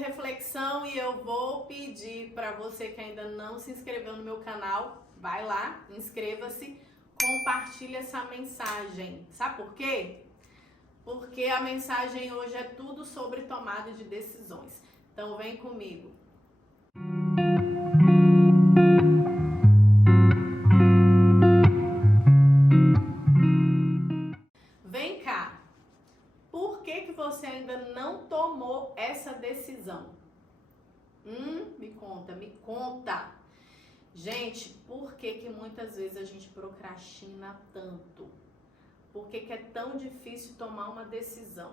reflexão e eu vou pedir para você que ainda não se inscreveu no meu canal, vai lá, inscreva-se, compartilhe essa mensagem. Sabe por quê? Porque a mensagem hoje é tudo sobre tomada de decisões. Então vem comigo. Vem cá. Por que você ainda não tomou essa decisão? Me conta. Gente, por que muitas vezes a gente procrastina tanto? Por que é tão difícil tomar uma decisão?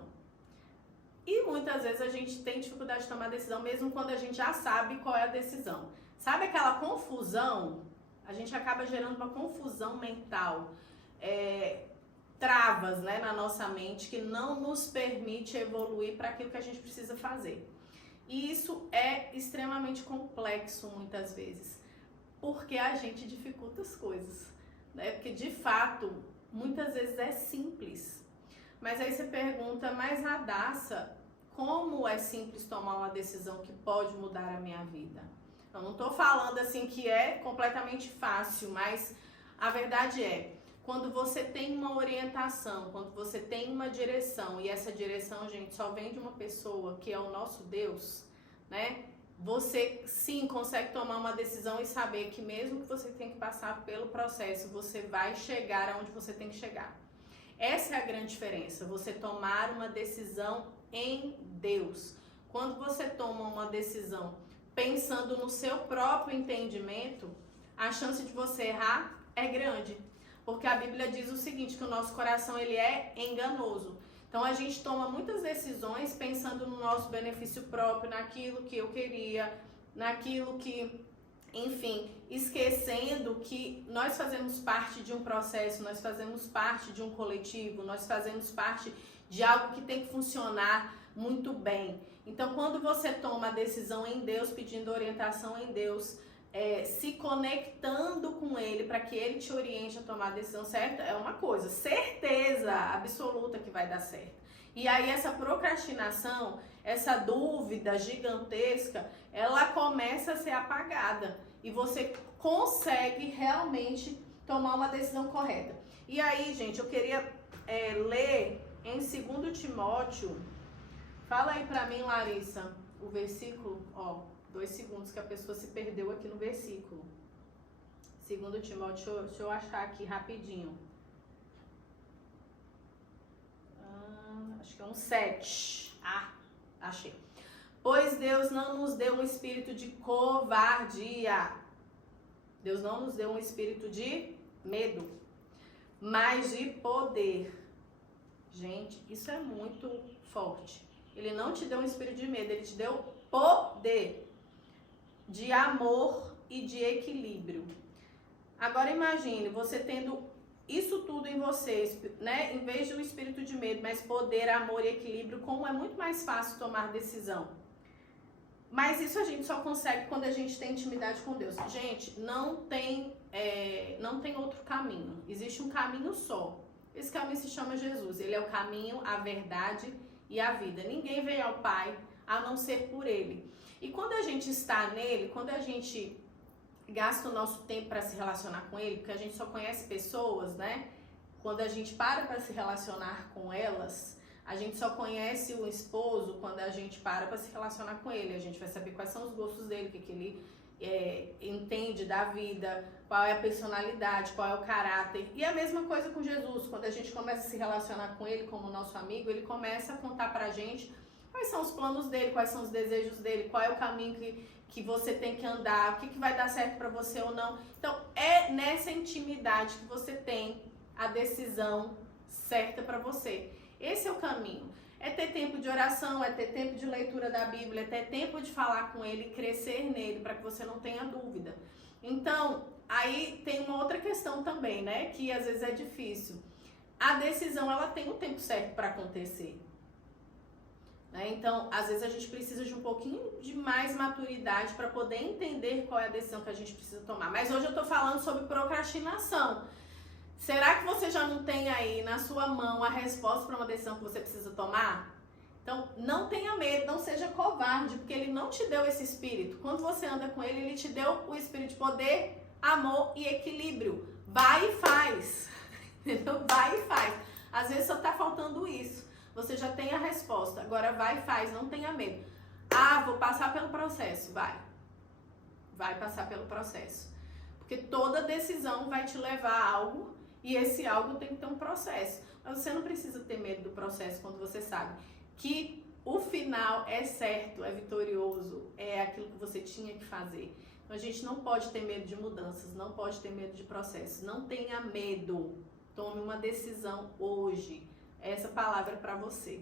E muitas vezes a gente tem dificuldade de tomar decisão mesmo quando a gente já sabe qual é a decisão. Sabe aquela confusão? A gente acaba gerando uma confusão mental. Travas, né, na nossa mente que não nos permite evoluir para aquilo que a gente precisa fazer. E isso é extremamente complexo muitas vezes, porque a gente dificulta as coisas, né? Porque de fato, muitas vezes é simples. Mas aí você pergunta, mas Radassa, como é simples tomar uma decisão que pode mudar a minha vida? Eu não estou falando assim que é completamente fácil, mas a verdade é, quando você tem uma orientação, quando você tem uma direção, e essa direção, gente, só vem de uma pessoa que é o nosso Deus, né? Você sim consegue tomar uma decisão e saber que mesmo que você tenha que passar pelo processo, você vai chegar aonde você tem que chegar. Essa é a grande diferença, você tomar uma decisão em Deus. Quando você toma uma decisão pensando no seu próprio entendimento, a chance de você errar é grande. Porque a Bíblia diz o seguinte, que o nosso coração ele é enganoso. Então a gente toma muitas decisões pensando no nosso benefício próprio, naquilo que eu queria, naquilo que, enfim, esquecendo que nós fazemos parte de um processo, nós fazemos parte de um coletivo, nós fazemos parte de algo que tem que funcionar muito bem. Então quando você toma a decisão em Deus, pedindo orientação em Deus, se conectando com ele para que ele te oriente a tomar a decisão certa, é uma coisa, certeza absoluta que vai dar certo. E aí essa procrastinação, essa dúvida gigantesca, ela começa a ser apagada e você consegue realmente tomar uma decisão correta. E aí, gente, eu queria ler em 2 Timóteo, fala aí para mim, Larissa, o versículo, 2 segundos que a pessoa se perdeu aqui no versículo. 2 Timóteo, deixa eu achar aqui rapidinho. Acho que é um 7. Achei. Pois Deus não nos deu um espírito de covardia. Deus não nos deu um espírito de medo, mas de poder. Gente, isso é muito forte. Ele não te deu um espírito de medo, ele te deu poder, de amor e de equilíbrio. Agora imagine, você tendo isso tudo em você, né? Em vez de um espírito de medo, mas poder, amor e equilíbrio, como é muito mais fácil tomar decisão. Mas isso a gente só consegue quando a gente tem intimidade com Deus. Gente, não tem outro caminho. Existe um caminho só. Esse caminho se chama Jesus. Ele é o caminho, a verdade e a vida. Ninguém veio ao Pai a não ser por Ele. E quando a gente está nele, quando a gente gasta o nosso tempo para se relacionar com ele, porque a gente só conhece pessoas, né? Quando a gente para se relacionar com elas, a gente só conhece o esposo quando a gente para se relacionar com ele. A gente vai saber quais são os gostos dele, o que ele entende da vida, qual é a personalidade, qual é o caráter. E a mesma coisa com Jesus. Quando a gente começa a se relacionar com ele como nosso amigo, ele começa a contar pra gente quais são os planos dele, quais são os desejos dele, qual é o caminho que você tem que andar, o que vai dar certo para você ou não. Então, é nessa intimidade que você tem a decisão certa para você. Esse é o caminho. É ter tempo de oração, é ter tempo de leitura da Bíblia, é ter tempo de falar com ele, crescer nele, para que você não tenha dúvida. Então, aí tem uma outra questão também, né, que às vezes é difícil. A decisão, ela tem um tempo certo para acontecer. Então, às vezes a gente precisa de um pouquinho de mais maturidade para poder entender qual é a decisão que a gente precisa tomar. Mas hoje eu tô falando sobre procrastinação. Será que você já não tem aí na sua mão a resposta para uma decisão que você precisa tomar? Então, não tenha medo, não seja covarde. covarde, porque ele não te deu esse espírito. Quando você anda com ele, ele te deu o espírito de poder, amor e equilíbrio. Vai e faz. Entendeu? Vai e faz. Às vezes só tá faltando isso. Você já tem a resposta. Agora vai e faz, não tenha medo. Ah, vou passar pelo processo. Vai passar pelo processo. Porque toda decisão vai te levar a algo e esse algo tem que ter um processo. Mas você não precisa ter medo do processo quando você sabe que o final é certo, é vitorioso, é aquilo que você tinha que fazer. Então a gente não pode ter medo de mudanças, não pode ter medo de processos. Não tenha medo. Tome uma decisão hoje. Essa palavra é para você.